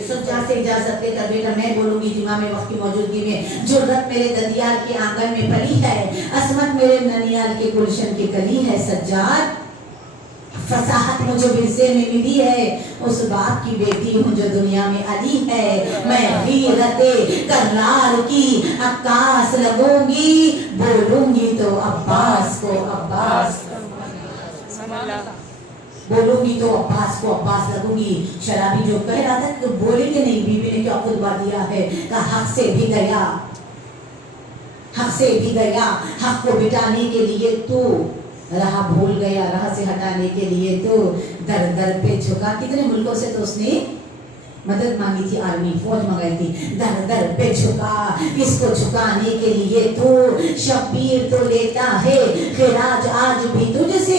सज्जाद से इजाजत लेकर बेटा मैं बोलूंगी जुमा में वक्त की मौजूदगी में। जुर्रत मेरे ददियाल के आंगन में पली है, असमत मेरे ननियाल के गुलशन की कली है। सज्जाद फसाहत मुझे विरसे में मिली है, उस बाप की बेटी हूँ जो दुनिया में अली है। मैं गीरते करार की अक्कास लगूंगी, बोलूंगी तो अब्बास को अब्बास, बोलूंगी तो अब्बास को अब्बास लगूंगी। शराबी जो कह रहा था कि बोलेंगे नहीं, बीवी ने क्या खुतबा दिया है, कहा हक से भी गया, हक से भी गया, हक को बिटाने के लिए तू राह भूल गया, राह से हटाने के लिए तो दर दर पे झुका। कितने मुल्कों से तो उसने मदद मांगी थी, आर्मी फौज मंगाई थी, दर दर पे झुका, इसको झुकाने के लिए तो शब्बीर तो लेता है खिराज आज भी तुझसे,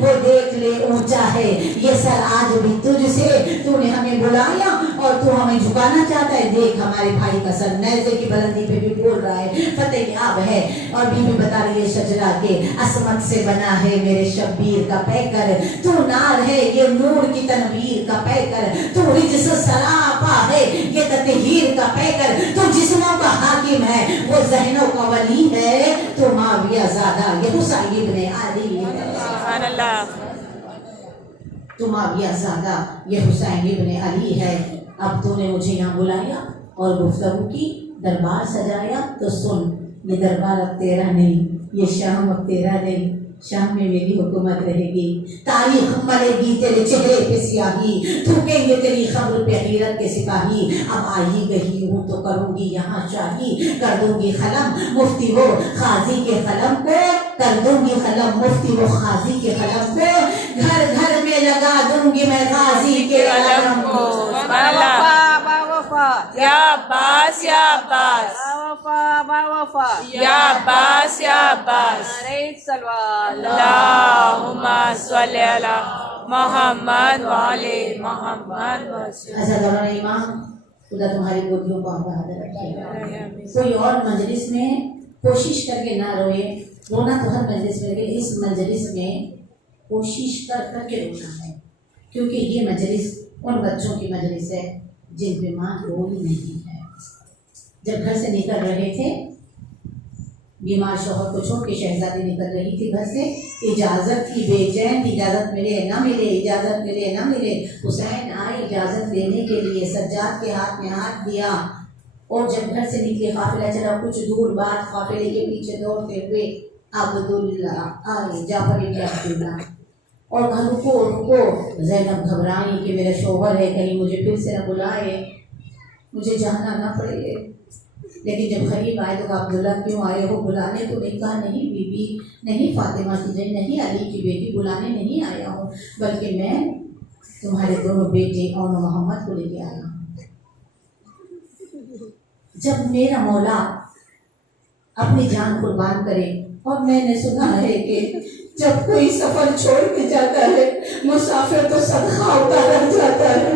वो देख ले ऊंचा है ये सर आज भी तुझसे। तूने हमें बुलाया और तू हमें झुकाना चाहता है, देख हमारे भाई का सर नेज़े की बुलंदी पे भी बोल रहा है, फतेह याब है। और बीवी बता रही है शजरा के असमत से बना है मेरे शब्बीर का पैकर, तू नार है ये नूर की तनवीर का पैकर, तू रिज्स सरापा है ये ततहीर का पैकर, तू जिस्मों का हाकिम है वो ज़हनों का वली है, तो माविया ज़ादा ये हुसैन इब्ने अली है। सुभान अल्लाह। तो माविया ज़ादा ये हुसैन इब्ने अली है। अब तूने मुझे यहाँ बुलाया और गुफ्तगू की, दरबार सजाया, तो सुन ये दरबार अब तेरा नहीं, ये शाम अब तेरा नहीं, शाम में मेरी हुकूमत रहेगी। तारीख मलेगी तेरे चेहरे पे सियाही, थूकेंगे तेरी खबर पे गैरत के सिपाही। अब आई गई हूँ तो करूँगी यहाँ शाही, कर दूंगी खलम मुफ्ती वो खाजी के कलम को, कर दूंगी कलम मुफ्ती वो खाजी के कलम को, घर घर में लगा दूंगी मैं गाजी के कलम को। या अब्बास या अब्बास या अब्बास या अब्बास, अल्लाहुम्मा सल्ली अला मोहम्मद व आले मोहम्मद। खुदा तुम्हारी गोदियों को आबाद रखे। कोई और मजलिस में कोशिश करके ना रोए, रोना तो हर मजलिस में, लेकिन इस मजलिस में कोशिश कर करके रोना है, क्योंकि ये मजलिस उन बच्चों की मजलिस है जिन पे माँ रोई नहीं है। जब घर से निकल रहे थे, बीमार शौहर को छोड़ के शहजादी निकल रही थी घर से, इजाज़त की बेचैन, इजाज़त मिले ना मिले, इजाज़त मिले ना मिले। हुसैन आए इजाज़त लेने के लिए, सज्जाद के हाथ में हाथ दिया और जब घर से निकले, काफिला चला कुछ दूर बाद, काफिले के पीछे दौड़ते हुए अब्दुल्ला आए, जाफर इब्न अब्दुल्ला, और कहा रुको रुको। ज़ैनब घबराई कि मेरा शौहर है, कहीं मुझे फिर से न बुलाए, मुझे जाना ना पड़े। लेकिन जब करीब आए तो कहा अब्दुल्ला क्यों आए हो, बुलाने तो नहीं? कहा नहीं बीबी, नहीं फातिमा की जन, नहीं अली की बेटी, बुलाने नहीं आया हूँ, बल्कि मैं तुम्हारे दोनों बेटे और मोहम्मद को लेके आया हूँ। जब मेरा मौला अपनी जान कुर्बान करे, और मैंने सुना है कि जब कोई सफर छोड़ के जाता है, मुसाफिर तो सदका उतार जाता है।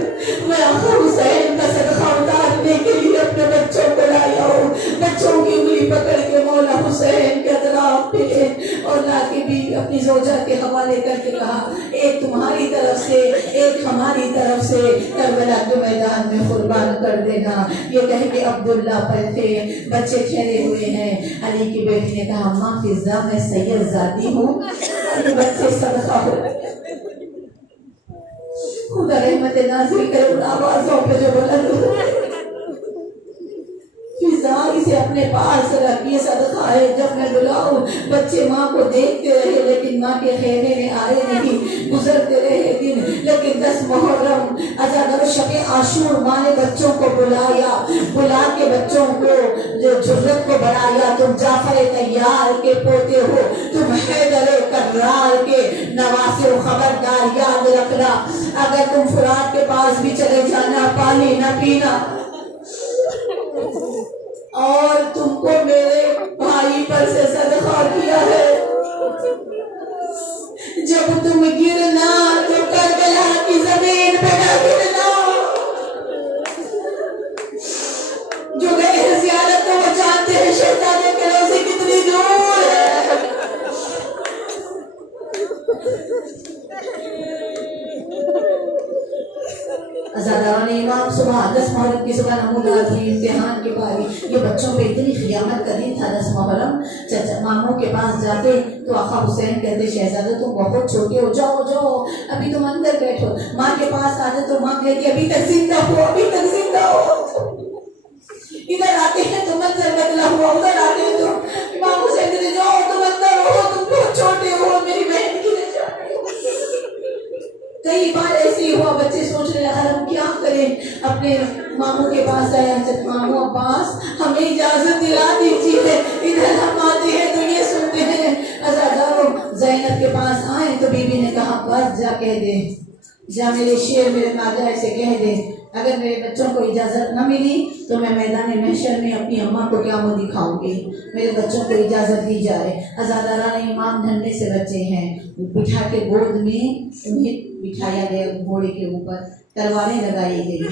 मैं आखिर हुसैन का सदका उतारने के लिए अपने बच्चों को लाया हूँ। बच्चों की उंगली पकड़ के मौला हुसैन के अतराफ पे और लाके भी अपनी जोजा के हवाले करके कहा, एक तुम्हारी तरफ से एक हमारी तरफ से करबला के मैदान में कुर्बान कर देना। ये कह के अब्दुल्ला पर थे, बच्चे ठहरे हुए हैं। अली की बेटी ने कहा अम्मा फिजा मैं सैयद जाती हूँ, बच्चे सदका हो। खुदा रहमत नाज़िल करे उन आवाज़ों पे जो बुलंद हो। फिजा इसे अपने पास रख, ये सदका है। जब मैं बुलाऊं, बच्चे माँ को देखते रहे लेकिन माँ के खेमे में आए नहीं। गुजरते रहे दिन, लेकिन 10 मुहर्रम अज़ा शके आशूर माँ ने बच्चों को बुलाया, बुला के बच्चों को जो जुर्रत को बढ़ाया। तुम जाफर तैयार के पोते हो, तुम हैदर कर्रार के नवासे हो, खबरदार याद रखना, अगर तुम फुरात के पास भी चले जाना, पानी न पीना, और तुमको मेरे भाई पर से सदका किया है। जब तुम गिरना तो करबला की जमीन पे न गिरना। जो गए हैं ज़ियारत तो वो जानते हैं शहजादे के रोज़े कितनी दूर है। अज़ादारान इमाम सुबह 10 मुहर्रम की सुबह नमूना थी इम्तिहान की बारी। ये बच्चों पे इतनी खियामत का दिन था 10 मुहर्रम। चाचा मामों के पास जाते तो आका हुसैन कहते शहजादे तुम बहुत छोटे हो, जाओ जाओ अभी तुम अंदर बैठो। माँ के पास आते तो माँ कहती अभी तक जिंदा हो, अभी तक जिंदा हो। इधर आते हैं तो मंजर बदला हुआ, उधर आते हैं तो इमाम हुसैन कहते जाओ तुम अंदर हो, तुम बहुत छोटे हो, मेरी बहन की कई बार ऐसे ही हुआ। बच्चे सोच रहे हैं हम क्या करें, अपने मामू के पास आया, मामू अब्बास हमें इजाजत दिला दीजिए। इधर हम आते हैं तो ये सुनते हैं अज़ादारों। ज़ैनब के पास आए तो बीबी ने कहा बस जा कह दे, जा मेरे शेर मेरे माजा से कह दे अगर मेरे बच्चों को इजाजत न मिली तो मैं मैदान महशर में अपनी अम्मा को क्या मुँह दिखाऊंगी। मेरे बच्चों को इजाजत दी जाए। अज़ादारान इमाम धन्ने से बच्चे हैं, बिठा के गोद में उन्हें बिठाया गया, घोड़े के ऊपर तलवारें लगाई गई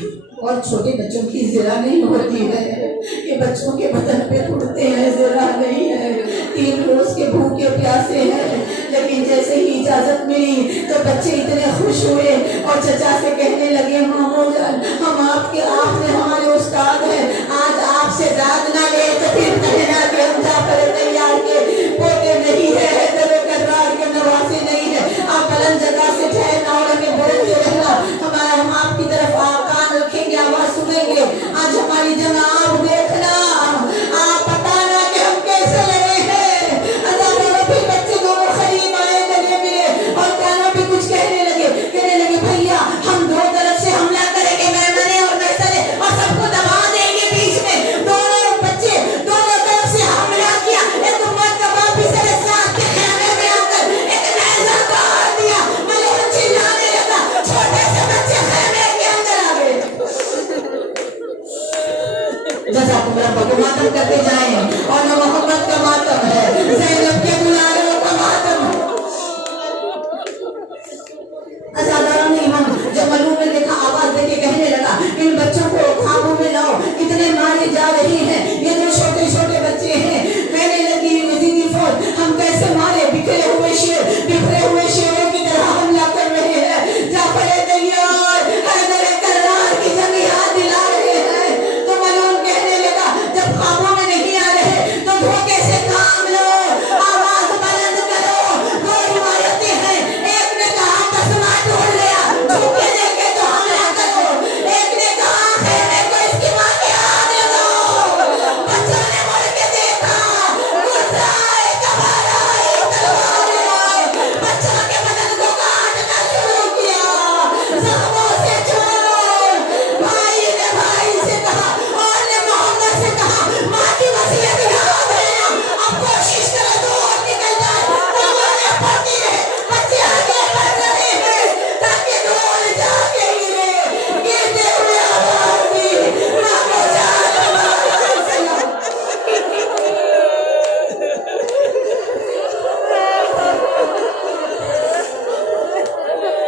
और छोटे बच्चों की ज़रा नहीं होती है। ये बच्चों के बदन पे उड़ते हैं, ज़रा नहीं है। 3 रोज के भूखे प्यासे हैं, लेकिन जैसे ही इजाजत मिली तो बच्चे इतने खुश हुए और चचा से कहने लगे मामू जान हम आपके आपने हमारे उस्ताद हैं, आज आपसे दाद ना ले तो फिर कहना कि हम जाफर तैयार के पोते नहीं है, हैदर कर्रार के नवासे नहीं है। आप बुलंद जगह से ठहरना और हमें बोलते रहना, हम आपकी तरफ कान रखेंगे, आवाज सुनेंगे। आज हमारी जगह आप देखना, आप बताना कि हम कैसे लगे हैं। अज़ादारों भी बच्चे दोनों करीब आए, गले मिले और कानों पे कुछ कहने लगे भैया हम 2 तरफ से हमला करेंगे, मैमने और मैसरे और सबको दबा देंगे बीच में। दोनों बच्चे दोनों तरफ से हमला किया। एक उम्मत का वापिस साथ के खेमे में आकर एक नैज़ा मार दिया। मलून चिल्लाने लगा, छोटे से बच्चे खेमे के अंदर आ गए। जज़ाकुमुल्लाह को मातम करते जाएं और न मोहब्बत का मातम है, ज़ैनब के दुलारों का मातम। अज़ादारान इमाम जब मलून ने देखा, आवाज देके कहने लगा इन बच्चों को खाबों में लाओ, इतने मारे जा रहे हैं, ये जो छोटे छोटे बच्चे हैं। कहने लगी मजीदी फौज हम कैसे मारे, बिखरे हुए शेरों की तरह हमला कर रहे हैं। जाफर तैयार हैदर कर्रार की जंग याद दिला रहे हैं। तो मलून कहने लगा जब खाबों में नहीं आ रहे तो धोखे से काम लो, आवाज बुलंद करो। 2 रिवायतें हैं, एक ने कहा तस्मा तोड़ लिया, धोखे देके तो हमला करो। एक ने कहा खेमे को इसकी मां के आग लगाओ। बच्चों ने मुड़ के देखा, गुस्सा आए, कबार आए, तलवारें आए, बच्चों के बदन को काटना शुरू किया, जख्मों से छोड़। भाई ने भाई से कहा और ने मोहम्मद से कहा माँ की वसीयत याद रहना, अब कोशिश करो दूर निकल जाए। तलवारें पड़ती रहे, बच्चे आगे बढ़ रहे हैं ताकि दूर जाके गिरे। गिरते हुए आवाज दी मामू जान हमारा सलाम।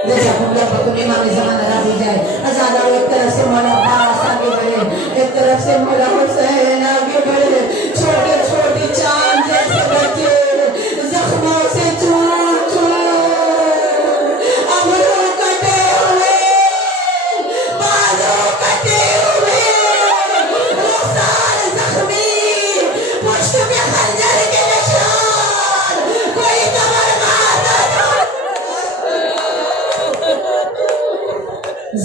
जज़ाकुमुल्लाह बतौर इमाम ज़माना राज़ी जाए। अज़ादारों एक तरफ से मौला अब्बास आगे बढ़े, एक तरफ से मौला हुसैन आगे बढ़े। छोटे छोटे चांद जैसे बच्चे जख्मों से चूर चूर, अबरू कटे हुए, बालों कटे हुए, रुखसार जख्मी, पुष्ट पे खंजर के निशान, कोई कमर मारता था।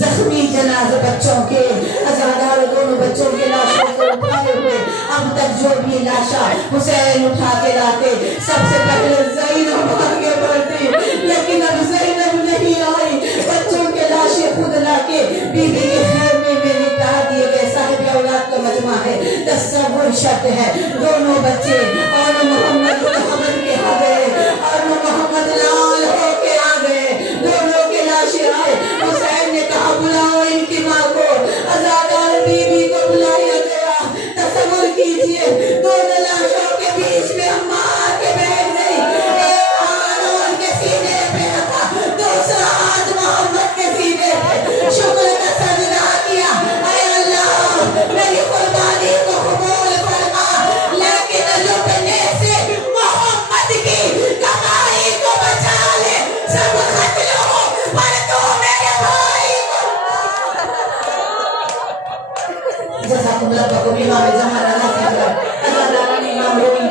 जख्मी जनाजे बच्चों के, अज़ादारों दोनों बच्चों के लाशों को उठाए हुए अब तक जो भी लाशा हुसैन उठा के लाते सबसे पहले ज़ैनब आगे बढ़ती, लेकिन अब ज़ैनब नहीं आई। बच्चों के लाशें खुद लाके बीबी के खेमे में लिटा दिए गए। साहिब औलाद का मजमा है, तसव्वुर शर्त है। दोनों बच्चे और मोहम्मद खबर के आ गए और मोहम्मद लाल होके आ गए। दोनों के लाशें आए। हुसैन ने कहा बुलाओ इनकी माँ को। अज़ादार बीबी को बुलाया गया। तसव्वुर कीजिए दोनों लाशों के बीच में अम्मा आके बैठ गई। एक हाथ उनके सीने पे रखा, दूसरा हाथ मोहम्मद के सीने पे शुक्र का सजदा किया। अरे अल्लाह मेरी कुर्बानी को कबूल फरमा, लेकिन लुटने से Mohammad laba ko bimami zaman natin ka. Alam ni Imam रोई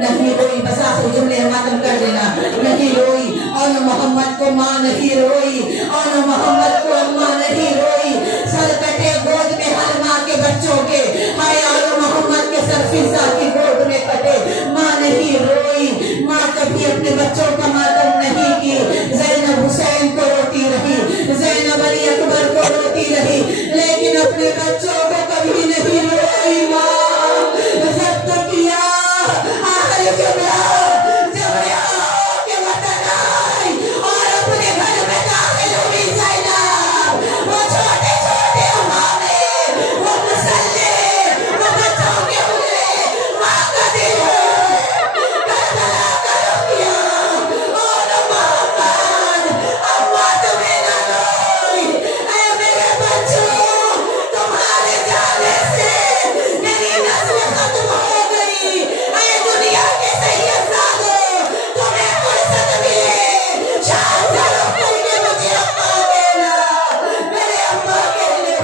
नहीं रोई, बस आखिर जुमले खत्म कर देना, नहीं रोई। और मोहम्मद को माँ नहीं रोई, और मोहम्मद को अम्मा नहीं रोई। सर कटे गोद में हर माँ के बच्चों के, हाय और मोहम्मद के सर फिजा की गोद में कटे, माँ नहीं रोई। माँ कभी अपने बच्चों का मातम नहीं की। ज़ैनब हुसैन को रोती रही, ज़ैनब अली अकबर को रोती रही, लेकिन अपने बच्चों को कभी नहीं रोई। माँ जब्त किया आखिरी जुमला जब यहाँ के वतन आई और अपने घर में दाखिल हुई ज़ैनब। वो छोटे छोटे उमामे, वो मुसल्ले, वो बच्चों के हुए, माँ का दिल करबला का रुकिया। और मोहम्मद अम्मा तुम्हें न रोई, ऐ मेरे बच्चों तुम्हारे जाने से मेरी नस्ल खत्म हो गई। ऐ दुनिया के सैयदजादों तुम्हें फुर्सत मिले शाम से रुक करके मुझे अम्मा कहना, मेरे अम्मा कहने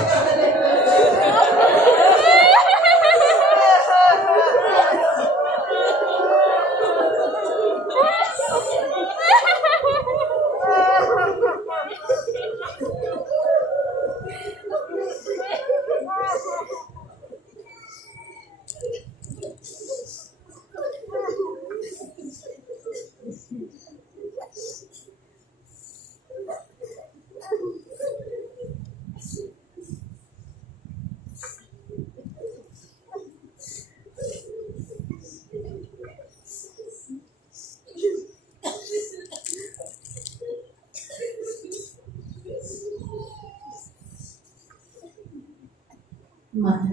Maaf,